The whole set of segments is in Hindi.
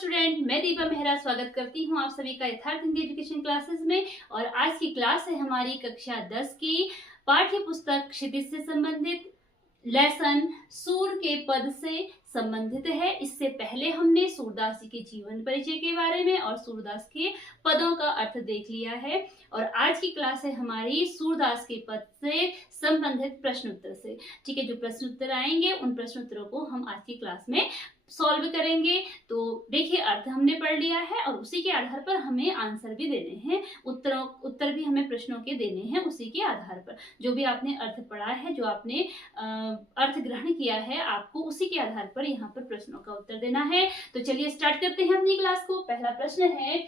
स्टूडेंट, मैं दीपा मेहरा स्वागत करती हूँ आप सभी का यथार्थ हिंदी एजुकेशन क्लासेस में। और आज की क्लास है हमारी कक्षा 10 की पाठ्य पुस्तक क्षितिज से संबंधित लेसन सूर के पद से संबंधित है। इससे पहले हमने सूरदास जी के जीवन परिचय के बारे में और सूरदास के पदों का अर्थ देख लिया है। और आज की क्लास है हमारी सूरदास के पद से संबंधित प्रश्न उत्तर से। ठीक है, जो प्रश्न उत्तर आएंगे उन प्रश्न उत्तरों को हम आज की क्लास में सॉल्व करेंगे। तो देखिए, अर्थ हमने पढ़ लिया है और उसी के आधार पर हमें आंसर भी देने हैं, उत्तर भी हमें प्रश्नों के देने हैं। उसी के आधार पर जो भी आपने अर्थ पढ़ा है, जो आपने अर्थ ग्रहण किया है, आपको उसी के आधार पर यहाँ पर प्रश्नों का उत्तर देना है। तो चलिए स्टार्ट करते हैं अपनी क्लास को। पहला प्रश्न है,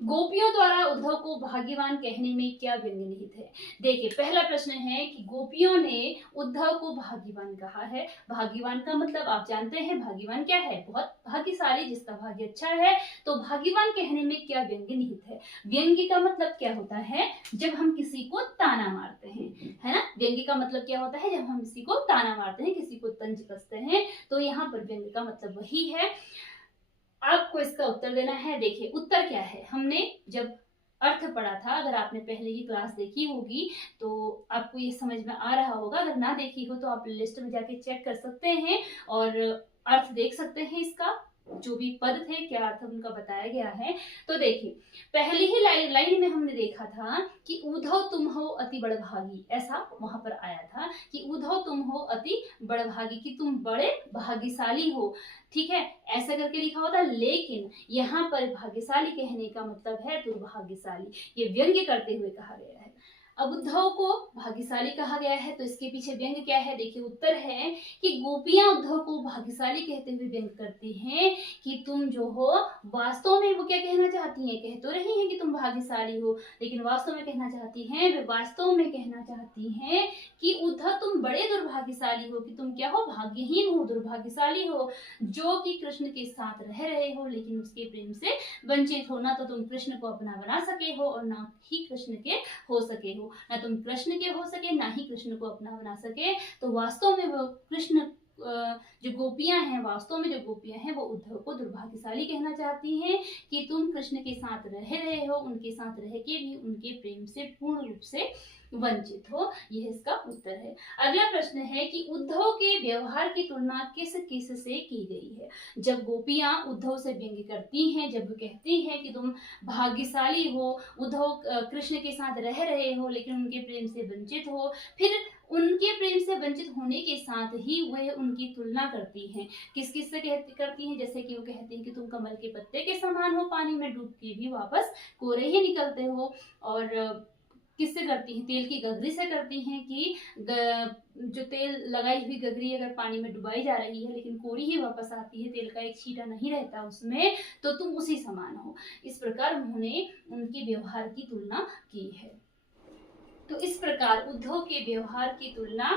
गोपियों द्वारा उद्धव को भाग्यवान कहने में क्या व्यंग्य निहित है। देखिए, पहला प्रश्न है कि गोपियों ने उद्धव को भाग्यवान कहा है। भाग्यवान का मतलब आप जानते हैं, भाग्यवान क्या है? बहुत भाग्यशाली, जिसका भाग्य अच्छा है। तो भाग्यवान कहने में क्या व्यंग्य निहित है? व्यंग्य का मतलब क्या होता है? जब हम किसी को ताना मारते हैं, है ना। व्यंग्य का मतलब क्या होता है? जब हम किसी को ताना मारते हैं, किसी को तंज कसते हैं, तो यहाँ पर व्यंग्य का मतलब वही है। आपको इसका उत्तर देना है। देखिए, उत्तर क्या है? हमने जब अर्थ पढ़ा था, अगर आपने पहले की क्लास देखी होगी तो आपको ये समझ में आ रहा होगा। अगर ना देखी हो तो आप लिस्ट में जाके चेक कर सकते हैं और अर्थ देख सकते हैं। इसका जो भी पद थे, क्या अर्थ उनका बताया गया है। तो देखिए, पहली ही लाइन में हमने देखा था कि उद्धव तुम हो अति बड़भागी, ऐसा वहां पर आया था कि उद्धव तुम हो अति बड़भागी, कि तुम बड़े भाग्यशाली हो। ठीक है, ऐसा करके लिखा होता, लेकिन यहाँ पर भाग्यशाली कहने का मतलब है दुर्भाग्यशाली। ये व्यंग्य करते हुए कहा गया है। अब उद्धव को भाग्यशाली कहा गया है, तो इसके पीछे व्यंग्य क्या है? देखिए, उत्तर है कि गोपियां उद्धव को भाग्यशाली कहते हुए व्यंग्य करती हैं कि तुम जो हो, वास्तव में वो क्या कहना चाहती हैं? कह तो रही हैं कि तुम भाग्यशाली हो, लेकिन वास्तव में कहना चाहती हैं, वे वास्तव में कहना चाहती हैं कि उद्धव तुम बड़े दुर्भाग्यशाली हो, कि तुम क्या हो? भाग्यहीन हो, दुर्भाग्यशाली हो, जो कि कृष्ण के साथ रह रहे हो लेकिन उसके प्रेम से वंचित हो। ना तो तुम कृष्ण को अपना बना सके हो और ना ही कृष्ण के हो सके हो, ना तुम कृष्ण के हो सके, ना ही कृष्ण को अपना बना सके। तो वास्तव में वो कृष्ण जो गोपियां हैं, वास्तव में जो गोपियां हैं, वो उद्धव को दुर्भाग्यशाली कहना चाहती हैं कि तुम कृष्ण के साथ रह रहे हो, उनके साथ रह के भी उनके प्रेम से पूर्ण रूप से वंचित हो। यह इसका उत्तर है। अगला प्रश्न है कि उद्धव के व्यवहार की तुलना किस किस से की गई है। जब गोपियां उद्धव से व्यंग्य करती हैं, जब वो कहती हैं कि तुम भाग्यशाली हो, उद्धव कृष्ण के साथ रह रहे हो लेकिन उनके प्रेम से वंचित हो, फिर उनके प्रेम से वंचित होने के साथ ही वह उनकी तुलना करती हैं। किस किस से करती हैं? जैसे कि वो कहती हैं कि तुम कमल के पत्ते के समान हो, पानी में डूब के भी वापस कोरे ही निकलते हो। और किससे करती हैं? तेल की गगरी से करती हैं कि जो तेल लगाई हुई गगरी अगर पानी में डुबाई जा रही है लेकिन कोरी ही वापस आती है, तेल का एक छींटा नहीं रहता उसमें, तो तुम उसी समान हो। इस प्रकार उन्होंने उनके व्यवहार की तुलना की है। तो इस प्रकार उद्धव के व्यवहार की तुलना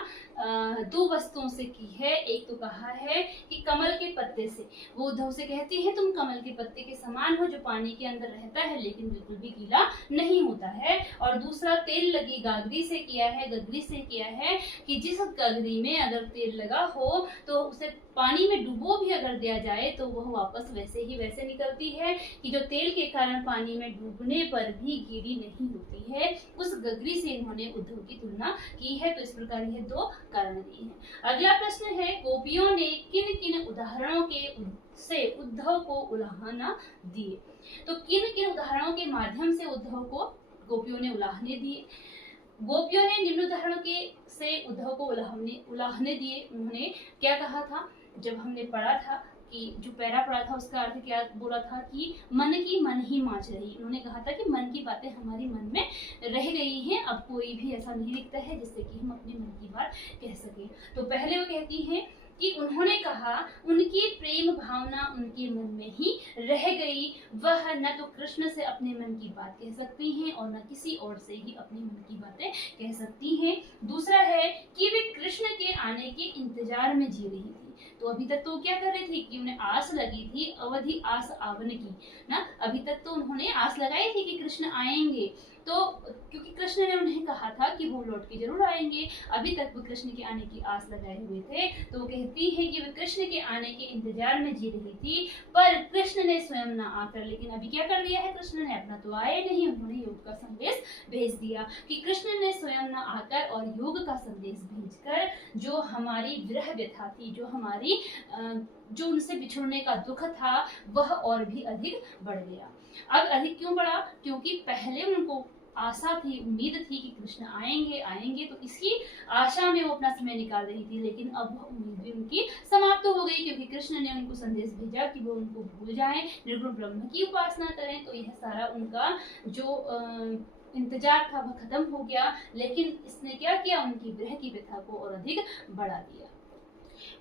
दो वस्तुओं से की है। एक तो कहा है कि कमल के पत्ते से, वो उद्धव से कहती है तुम कमल के पत्ते के समान हो, जो पानी के अंदर रहता है लेकिन बिल्कुल भी गीला नहीं होता है। और दूसरा तेल लगी गगरी से किया है कि जिस गगरी में अगर तेल लगा हो तो उसे पानी में डुबो भी अगर दिया जाए तो वह वापस वैसे ही वैसे निकलती है, कि जो तेल के कारण पानी में डूबने पर भी गीली नहीं होती है। उस गगरी से उन्होंने उद्धव की तुलना की है। तो इस प्रकार ये दो कारण दिए हैं। अगला प्रश्न है, गोपियों ने किन किन उदाहरणों के से उद्धव को उलाहना दिए। तो किन किन उदाहरणों के माध्यम से उद्धव को गोपियों ने उलाहने दिए। गोपियों ने निम्न उदाहरणों के से उद्धव को उलाहने दिए। उन्होंने क्या कहा था? जब हमने पढ़ा था कि जो पैरा पढ़ा था उसका अर्थ क्या बोला था कि मन की मन ही मांझ रही। उन्होंने कहा था कि मन की बातें हमारी मन में रह गई हैं, अब कोई भी ऐसा नहीं दिखता है जिससे कि हम अपने मन की बात कह सकें। तो पहले वो कहती हैं कि उन्होंने कहा उनकी प्रेम भावना उनके मन में ही रह गई, वह न तो कृष्ण से अपने मन की बात कह सकती हैं और न किसी और से ही अपने मन की बातें कह सकती हैं। दूसरा है कि वे कृष्ण के आने के इंतजार में जी रही थी। तो अभी तक तो क्या कर रहे थे कि उन्हें आस लगी थी, अवधि आस आवन की ना, अभी तक तो उन्होंने आस लगाई थी कि कृष्ण आएंगे, तो क्योंकि कृष्ण ने उन्हें कहा था कि वो लौट के जरूर आएंगे, अभी तक वो कृष्ण के आने की आस लगाए हुए थे। तो वो कहती है कि वे कृष्ण के आने के इंतजार में जी रही थी, पर कृष्ण ने स्वयं न आकर, लेकिन अभी क्या कर दिया है कृष्ण ने, अपना तो आए नहीं, उन्होंने योग का संदेश भेज दिया कि कृष्ण ने स्वयं न आकर और योग का संदेश भेजकर जो हमारी विरह व्यथा थी, जो उनसे बिछुड़ने का दुख था, वह और भी अधिक बढ़ गया। अब अधिक क्यों बढ़ा? क्योंकि पहले उनको आशा थी, उम्मीद थी कि कृष्ण आएंगे, तो इसी आशा में वो अपना समय निकाल रही थी, लेकिन अब वह उम्मीद भी उनकी समाप्त हो गई, क्योंकि कृष्ण ने उनको संदेश भेजा कि वो उनको भूल जाएं, निर्गुण ब्रह्म की उपासना करें। तो यह सारा उनका जो इंतजार था वह खत्म हो गया, लेकिन इसने क्या किया, उनकी विरह की व्यथा को और अधिक बढ़ा दिया।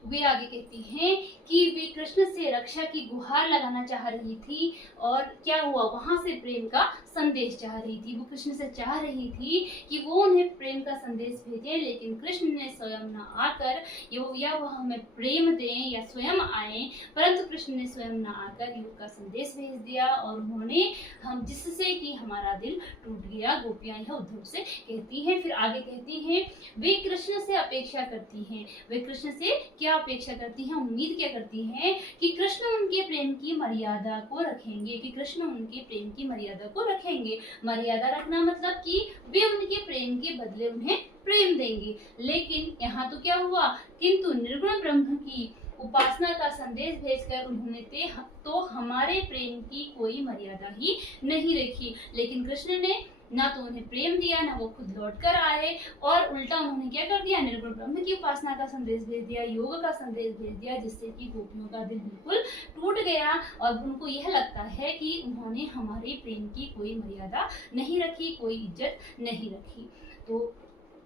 वे आगे कहती हैं कि वे कृष्ण से रक्षा की गुहार लगाना चाह रही थी, और क्या हुआ, वहां से प्रेम का संदेश चाह रही थी। वो कृष्ण से चाह रही थी कि वो उन्हें प्रेम का संदेश भेजें, लेकिन कृष्ण ने स्वयं न आकर या वह हमें प्रेम दें या स्वयं आए, परंतु कृष्ण ने स्वयं न आकर योग का संदेश भेज दिया, और उन्होंने हम जिससे कि हमारा दिल टूट गया। गोपियां यह उद्धव से कहती हैं। फिर आगे कहती हैं, वे कृष्ण से अपेक्षा करती हैं, वे कृष्ण से क्या अपेक्षा करती हैं, उम्मीद क्या करती हैं कि कृष्ण उनके प्रेम की मर्यादा को रखेंगे, कि कृष्ण उनके प्रेम की मर्यादा को रखेंगे। मर्यादा रखना मतलब कि वे उनके प्रेम के बदले उन्हें प्रेम देंगे। लेकिन यहाँ तो क्या हुआ, किंतु निर्गुण ब्रह्म की उपासना का संदेश भेजकर उन्होंने तो हमारे प्रेम की कोई मर्यादा ही नहीं रखी। लेकिन कृष्ण ने ना तो उन्हें प्रेम दिया, ना वो खुद लौट कर आए, और उल्टा उन्होंने क्या कर दिया, निर्गुण ब्रह्म की उपासना का संदेश भेज दिया, योग का संदेश भेज दिया, जिससे कि गोपियों का दिल बिल्कुल टूट गया, और उनको यह लगता है कि उन्होंने हमारे प्रेम की कोई मर्यादा नहीं रखी, कोई इज्जत नहीं रखी। तो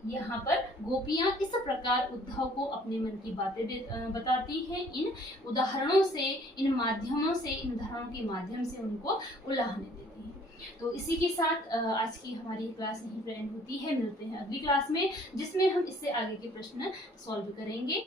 यहाँ पर गोपियां इस प्रकार उद्धव को अपने मन की बातें बताती हैं, इन उदाहरणों से, इन माध्यमों से, इन उदाहरणों के माध्यम से उनको उलाहने देती हैं। तो इसी के साथ आज की हमारी क्लास यहीं पर एंड होती है। मिलते हैं अगली क्लास में, जिसमें हम इससे आगे के प्रश्न सॉल्व करेंगे।